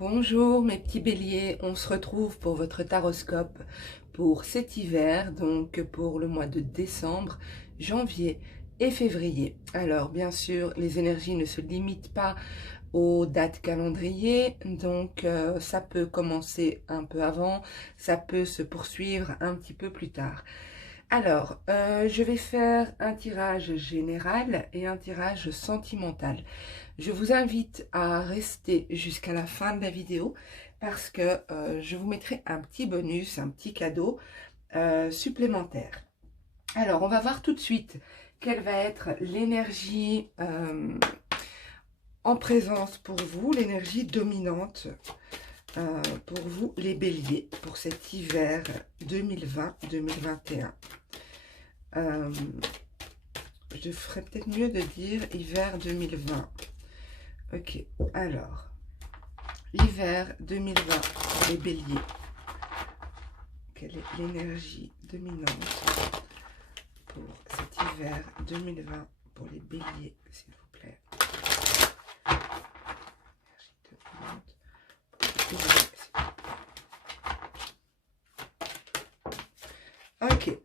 Bonjour mes petits béliers, on se retrouve pour votre taroscope pour cet hiver, donc pour le mois de décembre, janvier et février. Alors bien sûr, les énergies ne se limitent pas aux dates calendrier, donc ça peut commencer un peu avant, ça peut se poursuivre un petit peu plus tard. Alors, je vais faire un tirage général et un tirage sentimental. Je vous invite à rester jusqu'à la fin de la vidéo parce que je vous mettrai un petit bonus, un petit cadeau supplémentaire. Alors, on va voir tout de suite quelle va être l'énergie en présence pour vous, l'énergie dominante pour vous les béliers, pour cet hiver 2020-2021. Je ferais peut-être mieux de dire hiver 2020. Ok, alors, l'hiver 2020 pour les béliers. Quelle est l'énergie dominante pour cet hiver 2020 pour les béliers, s'il vous plaît? Énergie dominante pour les béliers, s'il vous plaît. Ok,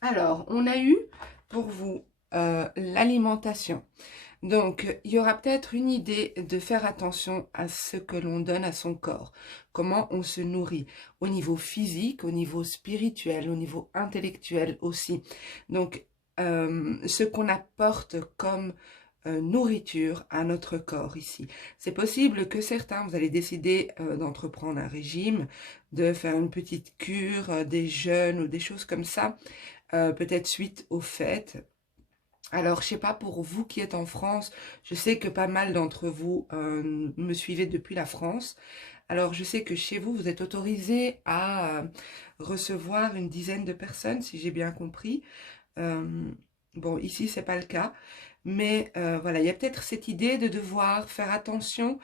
alors, on a eu pour vous l'alimentation. Donc, il y aura peut-être une idée de faire attention à ce que l'on donne à son corps, comment on se nourrit, au niveau physique, au niveau spirituel, au niveau intellectuel aussi. Donc, ce qu'on apporte comme nourriture à notre corps ici. C'est possible que certains, vous allez décider d'entreprendre un régime, de faire une petite cure, des jeûnes ou des choses comme ça, peut-être suite aux fêtes. Alors, je sais pas pour vous qui êtes en France, je sais que pas mal d'entre vous me suivez depuis la France. Alors, je sais que chez vous, vous êtes autorisé à recevoir une dizaine de personnes, si j'ai bien compris. Bon, ici, c'est pas le cas. Mais voilà, il y a peut-être cette idée de devoir faire attention,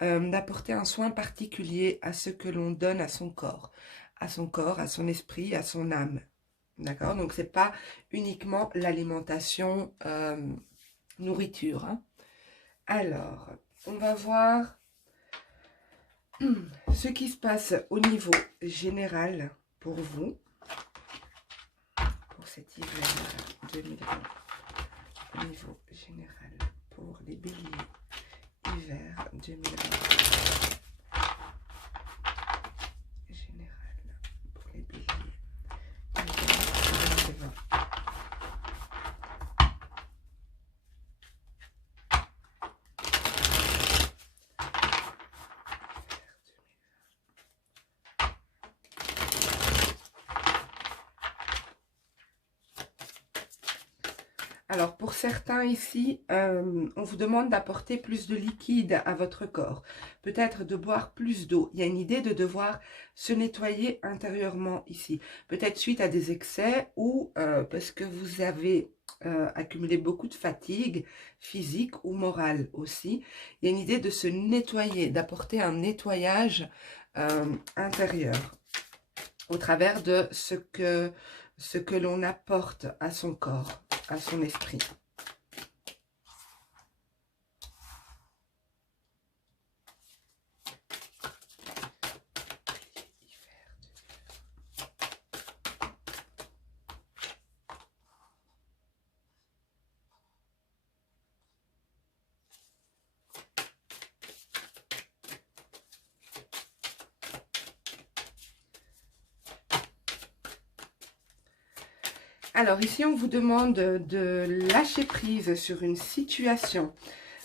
d'apporter un soin particulier à ce que l'on donne à son corps, à son esprit, à son âme. D'accord? Donc, c'est pas uniquement l'alimentation, nourriture. Hein. Alors, on va voir ce qui se passe au niveau général pour vous, pour cet hiver 2020. Au niveau général pour les béliers, hiver 2020. Général pour les béliers, hiver 2020. Alors, pour certains ici, on vous demande d'apporter plus de liquide à votre corps. Peut-être de boire plus d'eau. Il y a une idée de devoir se nettoyer intérieurement ici. Peut-être suite à des excès ou parce que vous avez accumulé beaucoup de fatigue physique ou morale aussi. Il y a une idée de se nettoyer, d'apporter un nettoyage intérieur au travers de ce que l'on apporte à son corps, à son esprit. Alors ici, on vous demande de lâcher prise sur une situation,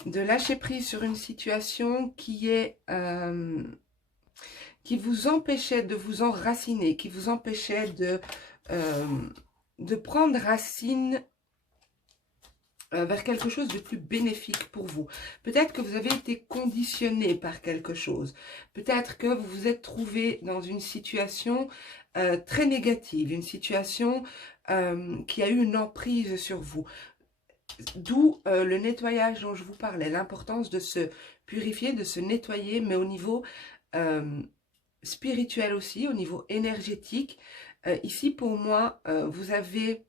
de lâcher prise sur une situation qui est qui vous empêchait de vous enraciner, qui vous empêchait de prendre racine vers quelque chose de plus bénéfique pour vous. Peut-être que vous avez été conditionné par quelque chose. Peut-être que vous vous êtes trouvé dans une situation très négative, une situation qui a eu une emprise sur vous. D'où le nettoyage dont je vous parlais, l'importance de se purifier, de se nettoyer, mais au niveau spirituel aussi, au niveau énergétique. Ici, pour moi, vous avez...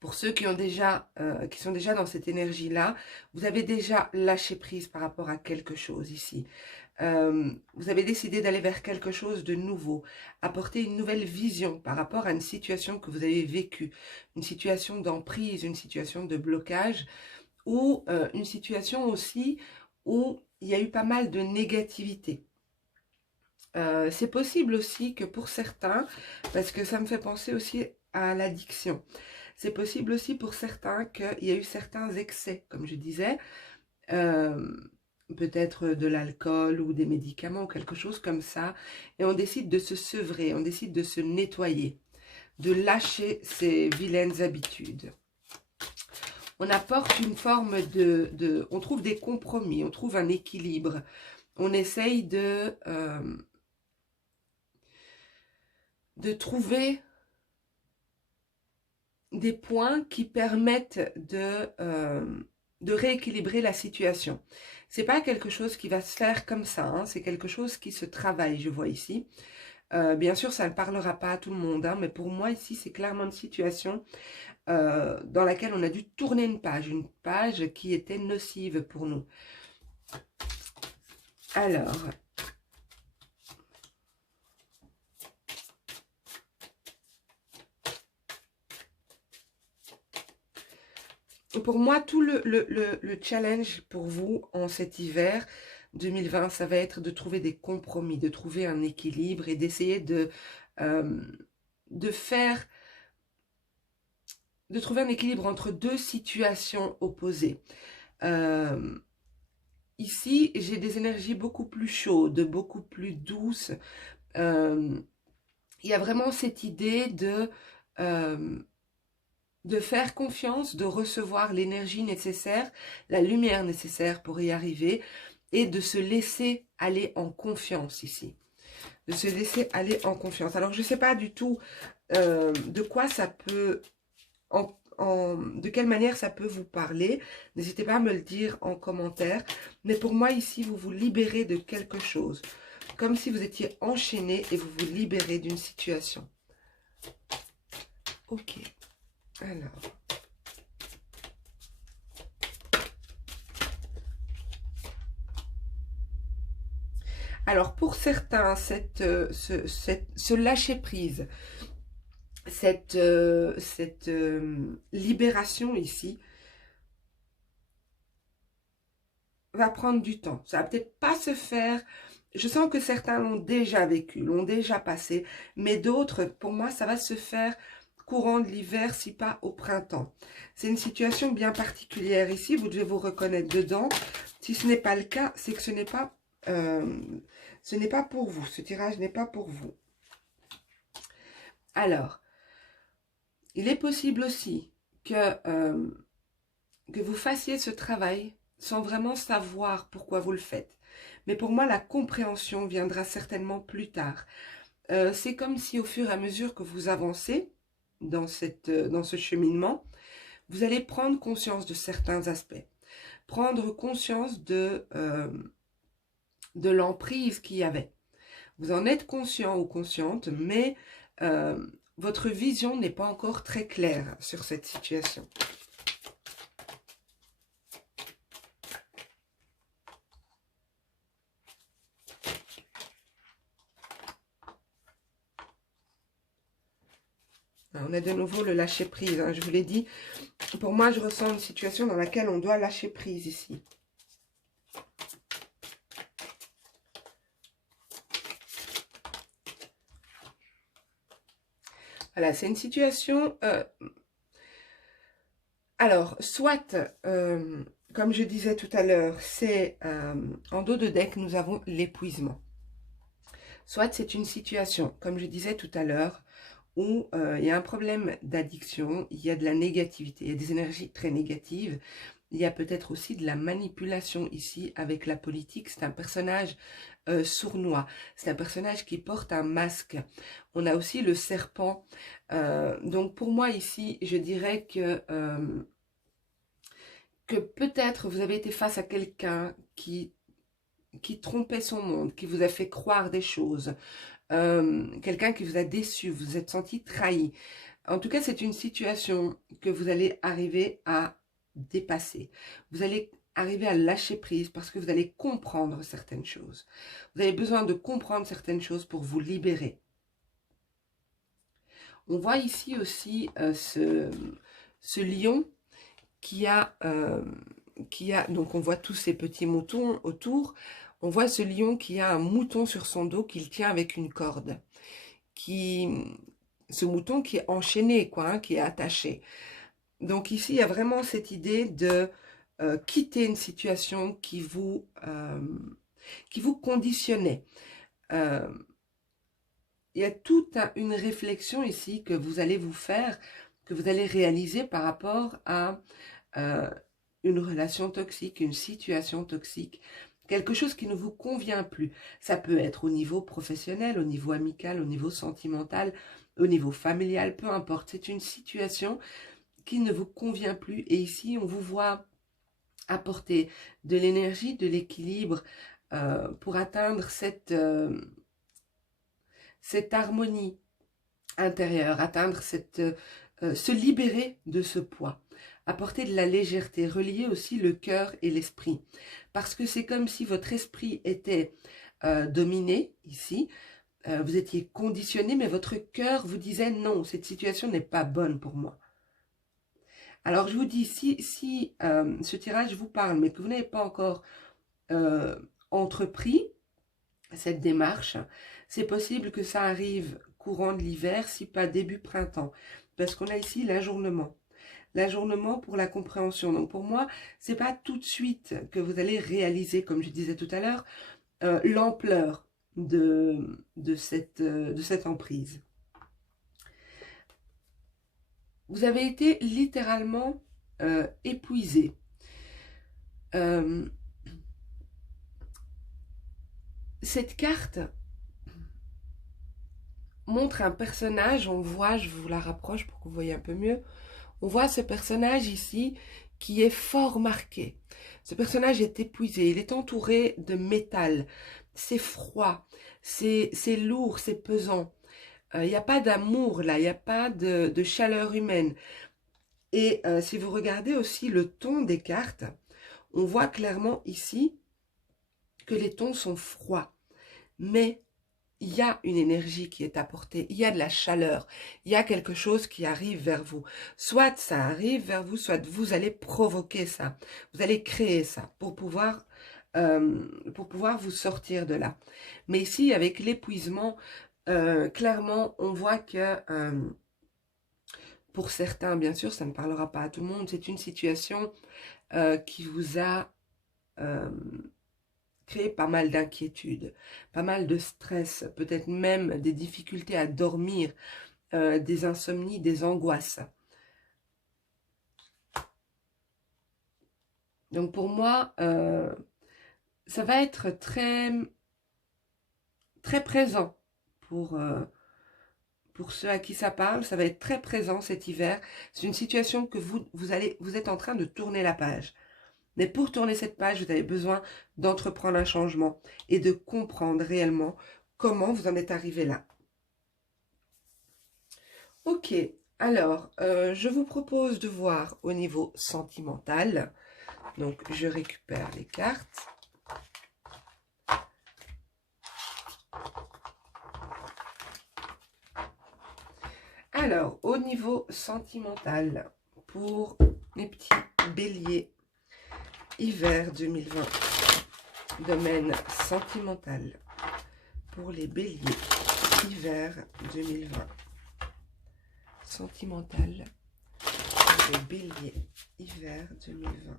Pour ceux qui sont déjà dans cette énergie-là, vous avez déjà lâché prise par rapport à quelque chose ici. Vous avez décidé d'aller vers quelque chose de nouveau, apporter une nouvelle vision par rapport à une situation que vous avez vécue, une situation d'emprise, une situation de blocage, ou une situation aussi où il y a eu pas mal de négativité. C'est possible aussi que pour certains, parce que ça me fait penser aussi à l'addiction, c'est possible aussi pour certains qu'il y a eu certains excès, comme je disais, euh, peut-être de l'alcool ou des médicaments ou quelque chose comme ça, et on décide de se sevrer, on décide de se nettoyer, de lâcher ces vilaines habitudes. On apporte une forme on trouve des compromis, on trouve un équilibre, on essaye de trouver des points qui permettent de rééquilibrer la situation. C'est pas quelque chose qui va se faire comme ça, hein, c'est quelque chose qui se travaille, je vois ici. Bien sûr, ça ne parlera pas à tout le monde, hein, mais pour moi ici, c'est clairement une situation dans laquelle on a dû tourner une page qui était nocive pour nous. Alors, pour moi, tout le challenge pour vous en cet hiver 2020, ça va être de trouver des compromis, de trouver un équilibre et d'essayer de faire, de trouver un équilibre entre deux situations opposées. Ici, j'ai des énergies beaucoup plus chaudes, beaucoup plus douces. Il y a vraiment cette idée de faire confiance, de recevoir l'énergie nécessaire, la lumière nécessaire pour y arriver et de se laisser aller en confiance ici. De se laisser aller en confiance. Alors, je ne sais pas du tout de quoi ça peut, de quelle manière ça peut vous parler. N'hésitez pas à me le dire en commentaire. Mais pour moi, ici, vous vous libérez de quelque chose. Comme si vous étiez enchaîné et vous vous libérez d'une situation. Ok. Alors pour certains, ce lâcher-prise, cette libération ici, va prendre du temps. Ça va peut-être pas se faire. Je sens que certains l'ont déjà vécu, l'ont déjà passé, mais d'autres, pour moi, ça va se faire courant de l'hiver, si pas au printemps. C'est une situation bien particulière ici, vous devez vous reconnaître dedans. Si ce n'est pas le cas, c'est que ce n'est pas pour vous. Ce tirage n'est pas pour vous. Alors, il est possible aussi que vous fassiez ce travail sans vraiment savoir pourquoi vous le faites. Mais pour moi, la compréhension viendra certainement plus tard. C'est comme si au fur et à mesure que vous avancez dans ce cheminement, vous allez prendre conscience de certains aspects. Prendre conscience de l'emprise qu'il y avait. Vous en êtes conscient ou consciente, mais votre vision n'est pas encore très claire sur cette situation. On a de nouveau le lâcher prise, hein, je vous l'ai dit. Pour moi, je ressens une situation dans laquelle on doit lâcher prise ici. Voilà, c'est une situation... alors, soit, comme je disais tout à l'heure, c'est en dos de deck, nous avons l'épuisement. Soit c'est une situation, comme je disais tout à l'heure, où il y a un problème d'addiction, il y a de la négativité, il y a des énergies très négatives. Il y a peut-être aussi de la manipulation ici avec la politique. C'est un personnage sournois. C'est un personnage qui porte un masque. On a aussi le serpent. Donc pour moi ici, je dirais que peut-être vous avez été face à quelqu'un qui trompait son monde, qui vous a fait croire des choses. Quelqu'un qui vous a déçu, vous vous êtes senti trahi. En tout cas, c'est une situation que vous allez arriver à dépasser. Vous allez arriver à lâcher prise parce que vous allez comprendre certaines choses. Vous avez besoin de comprendre certaines choses pour vous libérer. On voit ici aussi ce lion qui a, donc on voit tous ces petits moutons autour. On voit ce lion qui a un mouton sur son dos qu'il tient avec une corde. Ce mouton qui est enchaîné, quoi, hein, qui est attaché. Donc ici, il y a vraiment cette idée de quitter une situation qui vous conditionnait. Il y a toute une réflexion ici que vous allez vous faire, que vous allez réaliser par rapport à une relation toxique, une situation toxique, quelque chose qui ne vous convient plus. Ça peut être au niveau professionnel, au niveau amical, au niveau sentimental, au niveau familial, peu importe. C'est une situation qui ne vous convient plus. Et ici, on vous voit apporter de l'énergie, de l'équilibre pour atteindre cette harmonie intérieure, atteindre se libérer de ce poids, apporter de la légèreté, relier aussi le cœur et l'esprit. Parce que c'est comme si votre esprit était dominé ici, vous étiez conditionné, mais votre cœur vous disait non, cette situation n'est pas bonne pour moi. Alors je vous dis, si ce tirage vous parle, mais que vous n'avez pas encore entrepris cette démarche, c'est possible que ça arrive courant de l'hiver, si pas début printemps. Parce qu'on a ici l'ajournement. L'ajournement pour la compréhension. Donc pour moi, c'est pas tout de suite que vous allez réaliser, comme je disais tout à l'heure, l'ampleur de cette emprise. Vous avez été littéralement épuisé. Cette carte montre un personnage, on voit, je vous la rapproche pour que vous voyez un peu mieux, on voit ce personnage ici qui est fort marqué. Ce personnage est épuisé, il est entouré de métal, c'est froid, c'est lourd, c'est pesant. Il n'y a pas d'amour là, il n'y a pas de chaleur humaine. Et si vous regardez aussi le ton des cartes, on voit clairement ici que les tons sont froids. Mais il y a une énergie qui est apportée, il y a de la chaleur, il y a quelque chose qui arrive vers vous. Soit ça arrive vers vous, soit vous allez provoquer ça, vous allez créer ça pour pouvoir vous sortir de là. Mais ici, avec l'épuisement, clairement, on voit que pour certains, bien sûr, ça ne parlera pas à tout le monde, c'est une situation qui vous a créé pas mal d'inquiétudes, pas mal de stress, peut-être même des difficultés à dormir, des insomnies, des angoisses. Donc pour moi, ça va être très, très présent pour ceux à qui ça parle. Ça va être très présent cet hiver. C'est une situation que vous êtes en train de tourner la page. Mais pour tourner cette page, vous avez besoin d'entreprendre un changement et de comprendre réellement comment vous en êtes arrivé là. Ok, alors, je vous propose de voir au niveau sentimental. Donc, je récupère les cartes. Alors, au niveau sentimental, pour les petits béliers, hiver 2020, domaine sentimental. Pour les béliers, hiver 2020, sentimental. Pour les béliers, hiver 2020.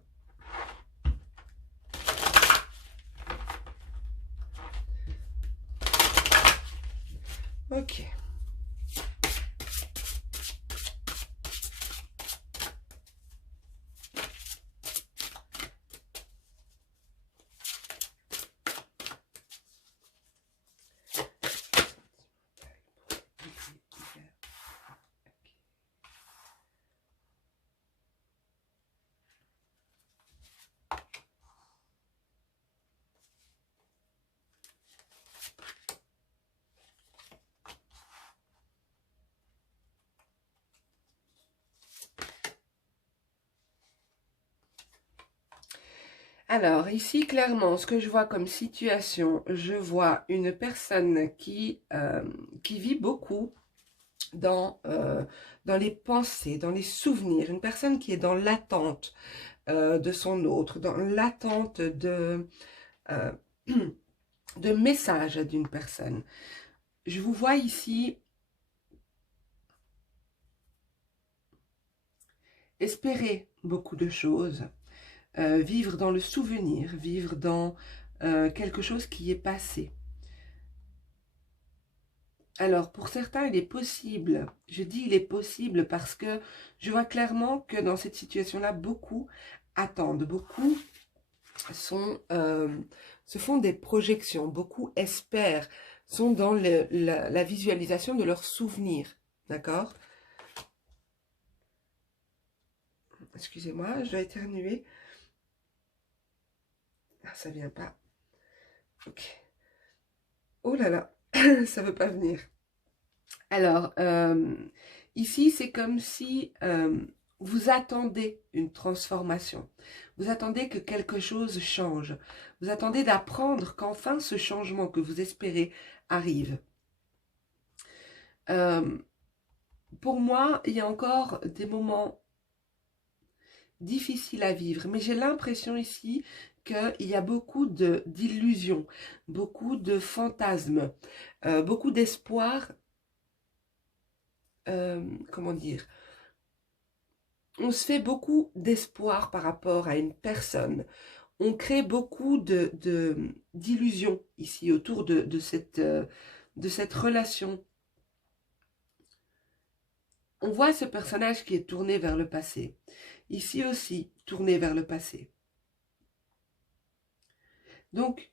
Ok. Alors, ici, clairement, ce que je vois comme situation, je vois une personne qui vit beaucoup dans les pensées, dans les souvenirs. Une personne qui est dans l'attente de son autre, dans l'attente euh, de messages d'une personne. Je vous vois ici espérer beaucoup de choses, vivre dans le souvenir, vivre dans quelque chose qui est passé. Alors, pour certains, il est possible, je dis il est possible parce que je vois clairement que dans cette situation-là, beaucoup attendent, beaucoup se font des projections, beaucoup espèrent, sont dans la visualisation de leurs souvenirs, d'accord? Excusez-moi, je dois éternuer. Ah, ça vient pas. Ok. Oh là là, ça veut pas venir. Alors, ici, c'est comme si vous attendez une transformation. Vous attendez que quelque chose change. Vous attendez d'apprendre qu'enfin ce changement que vous espérez arrive. Pour moi, il y a encore des moments difficiles à vivre, mais j'ai l'impression ici qu'il y a beaucoup d'illusions, beaucoup de fantasmes, beaucoup d'espoir. Comment dire, on se fait beaucoup d'espoir par rapport à une personne. On crée beaucoup d'illusions ici autour de cette relation. On voit ce personnage qui est tourné vers le passé. Ici aussi, tourné vers le passé. Donc,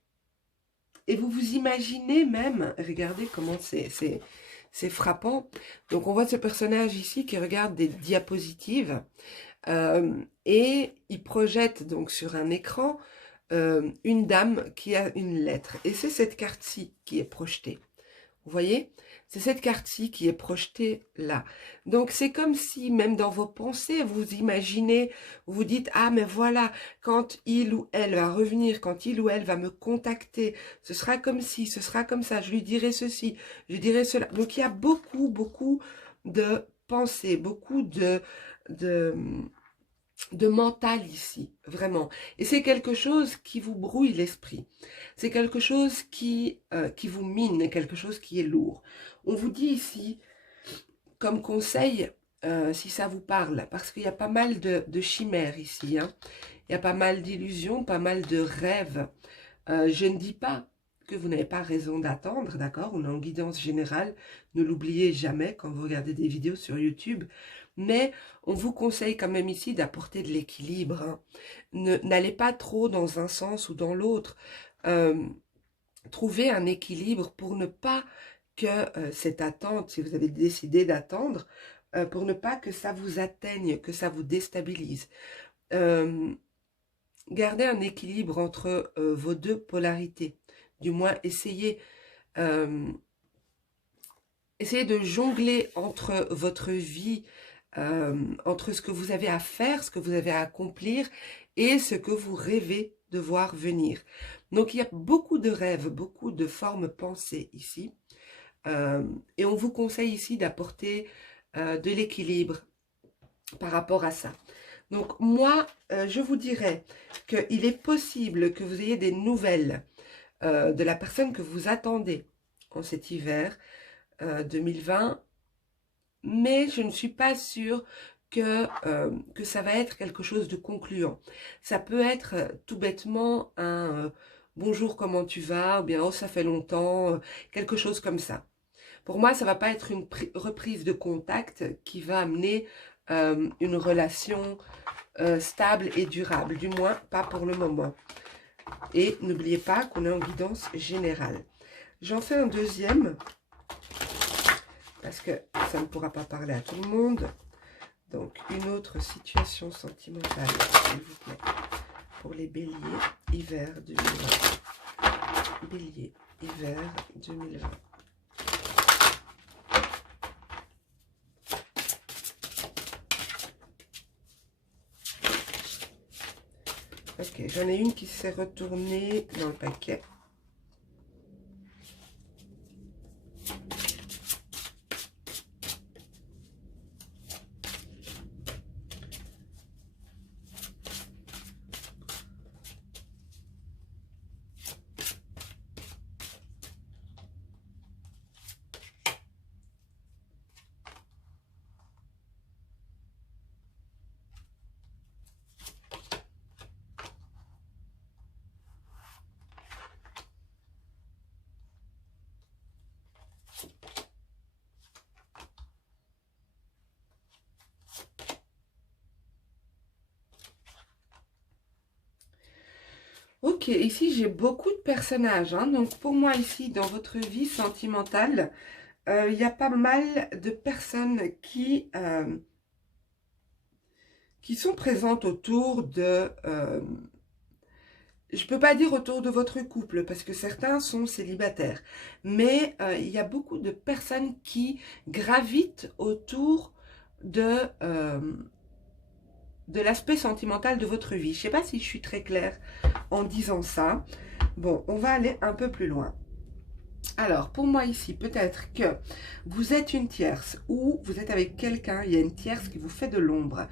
et vous vous imaginez même, regardez comment c'est frappant. Donc, on voit ce personnage ici qui regarde des diapositives et il projette donc sur un écran une dame qui a une lettre. Et c'est cette carte-ci qui est projetée. Vous voyez? C'est cette carte-ci qui est projetée là. Donc, c'est comme si, même dans vos pensées, vous imaginez, vous dites, ah, mais voilà, quand il ou elle va revenir, quand il ou elle va me contacter, ce sera comme ci, ce sera comme ça, je lui dirai ceci, je dirai cela. Donc, il y a beaucoup, beaucoup de pensées, beaucoup de mental ici, vraiment. Et c'est quelque chose qui vous brouille l'esprit. C'est quelque chose qui vous mine, quelque chose qui est lourd. On vous dit ici, comme conseil, si ça vous parle, parce qu'il y a pas mal de chimères ici, hein. Il y a pas mal d'illusions, pas mal de rêves. Je ne dis pas que vous n'avez pas raison d'attendre, d'accord? On est en guidance générale, ne l'oubliez jamais quand vous regardez des vidéos sur YouTube. Mais on vous conseille quand même ici d'apporter de l'équilibre, hein. N'allez pas trop dans un sens ou dans l'autre. Trouvez un équilibre pour ne pas que cette attente, si vous avez décidé d'attendre, pour ne pas que ça vous atteigne, que ça vous déstabilise. Gardez un équilibre entre vos deux polarités. Du moins, essayez de jongler entre votre vie, entre ce que vous avez à faire, ce que vous avez à accomplir et ce que vous rêvez de voir venir. Donc, il y a beaucoup de rêves, beaucoup de formes pensées ici. Et on vous conseille ici d'apporter de l'équilibre par rapport à ça. Donc, moi, je vous dirais qu'il est possible que vous ayez des nouvelles de la personne que vous attendez en cet hiver 2020, mais je ne suis pas sûre que ça va être quelque chose de concluant. Ça peut être tout bêtement un bonjour, comment tu vas, ou bien oh, ça fait longtemps, quelque chose comme ça. Pour moi, ça ne va pas être une reprise de contact qui va amener une relation stable et durable, du moins pas pour le moment. Et n'oubliez pas qu'on est en guidance générale. J'en fais un deuxième, parce que ça ne pourra pas parler à tout le monde. Donc, une autre situation sentimentale, s'il vous plaît, pour les béliers, hiver 2020. Bélier, hiver 2020. Ok, j'en ai une qui s'est retournée dans le paquet. Ok, ici j'ai beaucoup de personnages, hein. Donc pour moi ici, dans votre vie sentimentale, il y a pas mal de personnes qui sont présentes autour de... je peux pas dire autour de votre couple, parce que certains sont célibataires. Mais il y a beaucoup de personnes qui gravitent autour euh, de l'aspect sentimental de votre vie. Je sais pas si je suis très claire en disant ça. Bon, on va aller un peu plus loin. Alors, pour moi ici, peut-être que vous êtes une tierce ou vous êtes avec quelqu'un, il y a une tierce qui vous fait de l'ombre.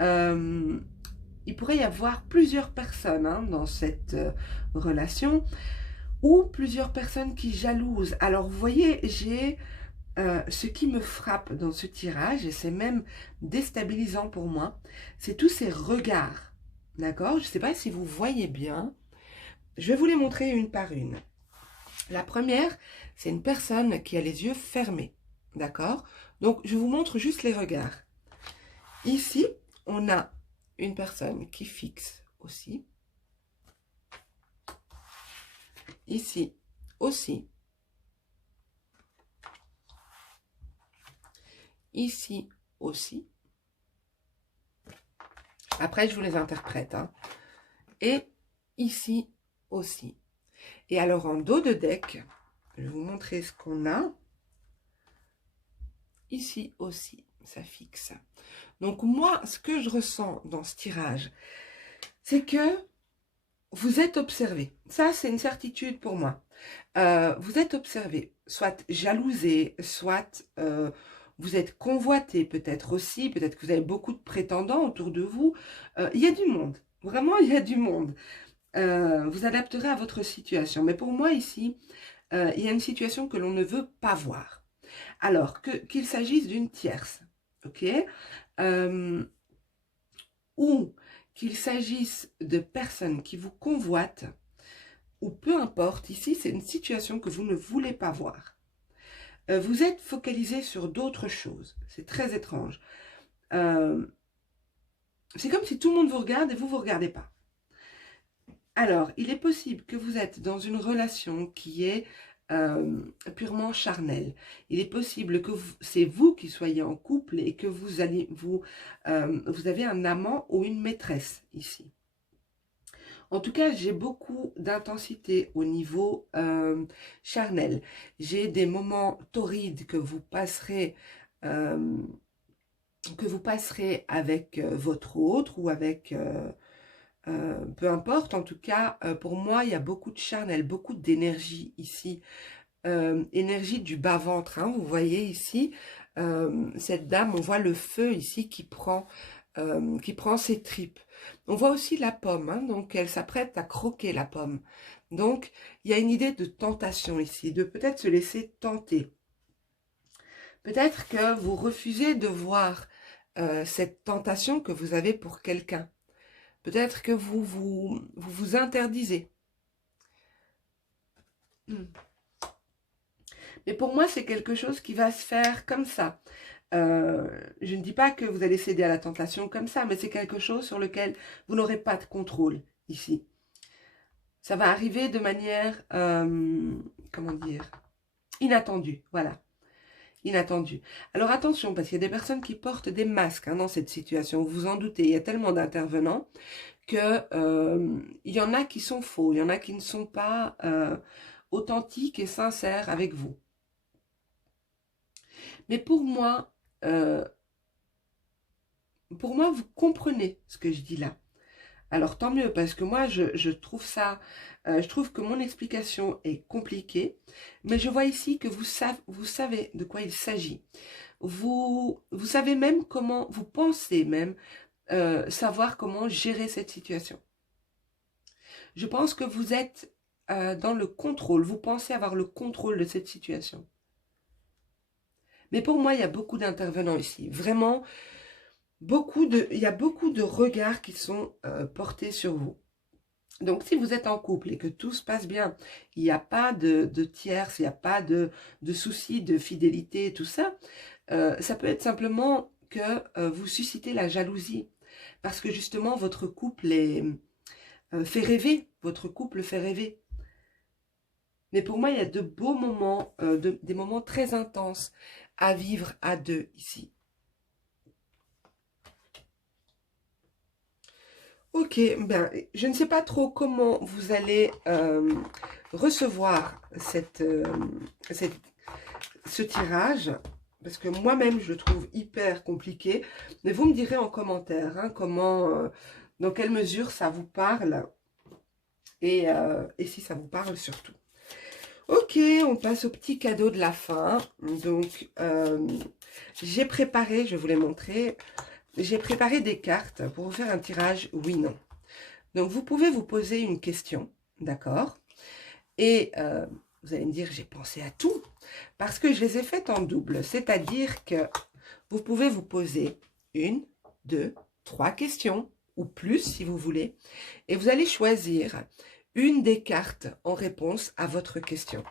Euh, il pourrait y avoir plusieurs personnes, hein, dans cette relation ou plusieurs personnes qui jalousent. Alors, vous voyez, j'ai ce qui me frappe dans ce tirage, et c'est même déstabilisant pour moi, c'est tous ces regards. D'accord? Je ne sais pas si vous voyez bien. Je vais vous les montrer une par une. La première, c'est une personne qui a les yeux fermés. D'accord? Donc, je vous montre juste les regards. Ici, on a une personne qui fixe aussi. Ici aussi. Ici aussi. Après, je vous les interprète, hein. Et ici aussi. Et alors, en dos de deck, je vais vous montrer ce qu'on a. Ici aussi, ça fixe. Donc, moi, ce que je ressens dans ce tirage, c'est que vous êtes observé. Ça, c'est une certitude pour moi. Vous êtes observé, soit jalousé, soit vous êtes convoité peut-être aussi, peut-être que vous avez beaucoup de prétendants autour de vous. Il y a du monde, vraiment il y a du monde. Vous adapterez à votre situation. Mais pour moi ici, il y a une situation que l'on ne veut pas voir. Alors, qu'il s'agisse d'une tierce, ok, ou qu'il s'agisse de personnes qui vous convoitent, ou peu importe, ici c'est une situation que vous ne voulez pas voir. Vous êtes focalisé sur d'autres choses. C'est très étrange. C'est comme si tout le monde vous regarde et vous ne vous regardez pas. Alors, il est possible que vous êtes dans une relation qui est purement charnelle. Il est possible que c'est vous qui soyez en couple et que vous avez un amant ou une maîtresse ici. En tout cas, j'ai beaucoup d'intensité au niveau charnel. J'ai des moments torrides euh, que vous passerez avec votre autre ou avec... peu importe, en tout cas, pour moi, il y a beaucoup de charnel, beaucoup d'énergie ici. Énergie du bas-ventre, hein, vous voyez ici, cette dame, on voit le feu ici qui prend ses tripes. On voit aussi la pomme, hein, donc elle s'apprête à croquer la pomme. Donc, il y a une idée de tentation ici, de peut-être se laisser tenter. Peut-être que vous refusez de voir cette tentation que vous avez pour quelqu'un. Peut-être que vous interdisez. Mais pour moi, c'est quelque chose qui va se faire comme ça. Je ne dis pas que vous allez céder à la tentation comme ça, mais c'est quelque chose sur lequel vous n'aurez pas de contrôle ici. Ça va arriver de manière, comment dire, inattendue. Voilà, inattendue. Alors attention, parce qu'il y a des personnes qui portent des masques, hein, dans cette situation. Vous vous en doutez, il y a tellement d'intervenants que il y en a qui sont faux, il y en a qui ne sont pas authentiques et sincères avec vous. Mais pour moi, vous comprenez ce que je dis là. Alors tant mieux, parce que moi je trouve ça, je trouve que mon explication est compliquée, mais je vois ici que vous savez de quoi il s'agit. Vous savez même comment, vous pensez même savoir comment gérer cette situation. Je pense que vous êtes dans le contrôle, vous pensez avoir le contrôle de cette situation. Mais pour moi, il y a beaucoup d'intervenants ici. Vraiment, il y a beaucoup de regards qui sont portés sur vous. Donc, si vous êtes en couple et que tout se passe bien, il n'y a pas de tierce, il n'y a pas de soucis de fidélité, tout ça, ça peut être simplement que vous suscitez la jalousie. Parce que justement, votre couple fait rêver. Votre couple fait rêver. Mais pour moi, il y a de beaux moments, des moments très intenses à vivre à deux ici. Ok, ben, je ne sais pas trop comment vous allez recevoir ce tirage, parce que moi-même, je le trouve hyper compliqué. Mais vous me direz en commentaire hein, dans quelle mesure ça vous parle et si ça vous parle surtout. Ok, on passe au petit cadeau de la fin. Donc, j'ai préparé, je vais vous les montrer, j'ai préparé des cartes pour vous faire un tirage oui-non. Donc, vous pouvez vous poser une question, d'accord? Et vous allez me dire, j'ai pensé à tout, parce que je les ai faites en double. C'est-à-dire que vous pouvez vous poser 1, 2, 3 questions, ou plus si vous voulez, et vous allez choisir une des cartes en réponse à votre question.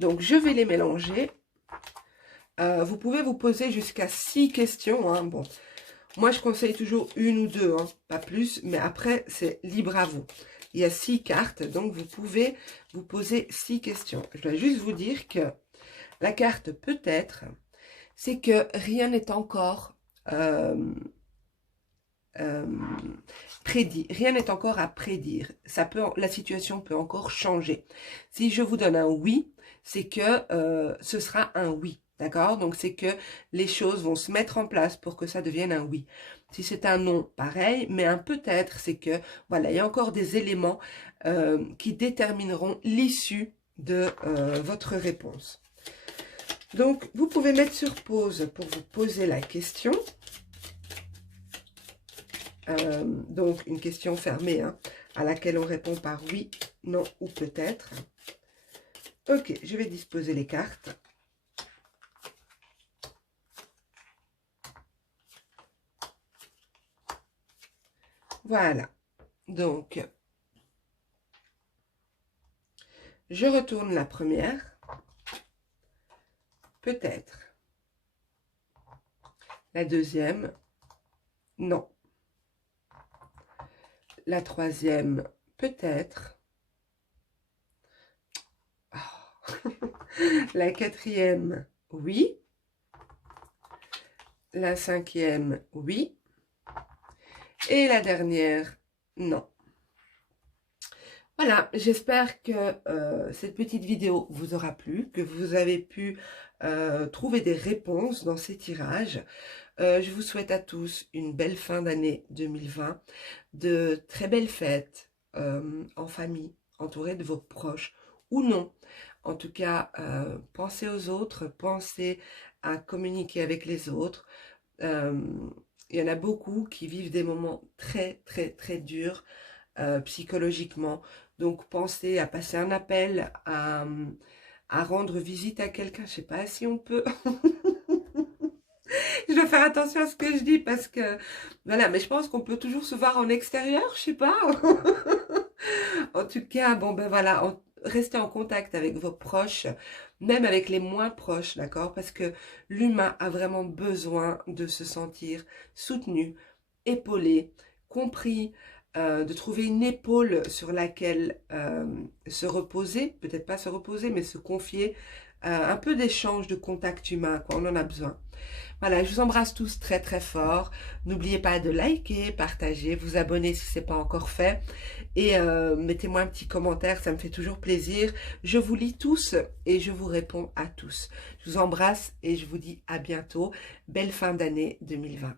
Donc, je vais les mélanger. Vous pouvez vous poser jusqu'à 6 questions. Hein. Bon, moi, je conseille toujours 1 ou 2, hein, pas plus. Mais après, c'est libre à vous. Il y a 6 cartes, donc vous pouvez vous poser 6 questions. Je dois juste vous dire que la carte peut-être, c'est que rien n'est encore prédit. Rien n'est encore à prédire. La situation peut encore changer. Si je vous donne un oui, c'est que ce sera un oui. D'accord? Donc, c'est que les choses vont se mettre en place pour que ça devienne un oui. Si c'est un non, pareil, mais un peut-être, c'est que, voilà, il y a encore des éléments qui détermineront l'issue de votre réponse. Donc, vous pouvez mettre sur pause pour vous poser la question. Donc, une question fermée, hein, à laquelle on répond par oui, non ou peut-être. Ok, je vais disposer les cartes. Voilà. Donc, je retourne la première. Peut-être. La deuxième, non. La troisième, peut-être. Oh. La quatrième, oui. La cinquième, oui. Et la dernière, non. Voilà, j'espère que cette petite vidéo vous aura plu, que vous avez pu trouver des réponses dans ces tirages. Je vous souhaite à tous une belle fin d'année 2020, de très belles fêtes en famille, entourés de vos proches ou non. En tout cas, pensez aux autres, pensez à communiquer avec les autres. Il y en a beaucoup qui vivent des moments très, très, très durs psychologiquement. Donc, pensez à passer un appel, à rendre visite à quelqu'un. Je sais pas si on peut. Je dois faire attention à ce que je dis parce que, voilà, mais je pense qu'on peut toujours se voir en extérieur, je sais pas. En tout cas, bon, ben voilà, restez en contact avec vos proches, même avec les moins proches, d'accord? Parce que l'humain a vraiment besoin de se sentir soutenu, épaulé, compris, de trouver une épaule sur laquelle se reposer, peut-être pas se reposer, mais se confier, un peu d'échange, de contact humain, quoi, on en a besoin. Voilà, je vous embrasse tous très très fort. N'oubliez pas de liker, partager, vous abonner si ce n'est pas encore fait. Et mettez-moi un petit commentaire, ça me fait toujours plaisir. Je vous lis tous et je vous réponds à tous. Je vous embrasse et je vous dis à bientôt. Belle fin d'année 2020.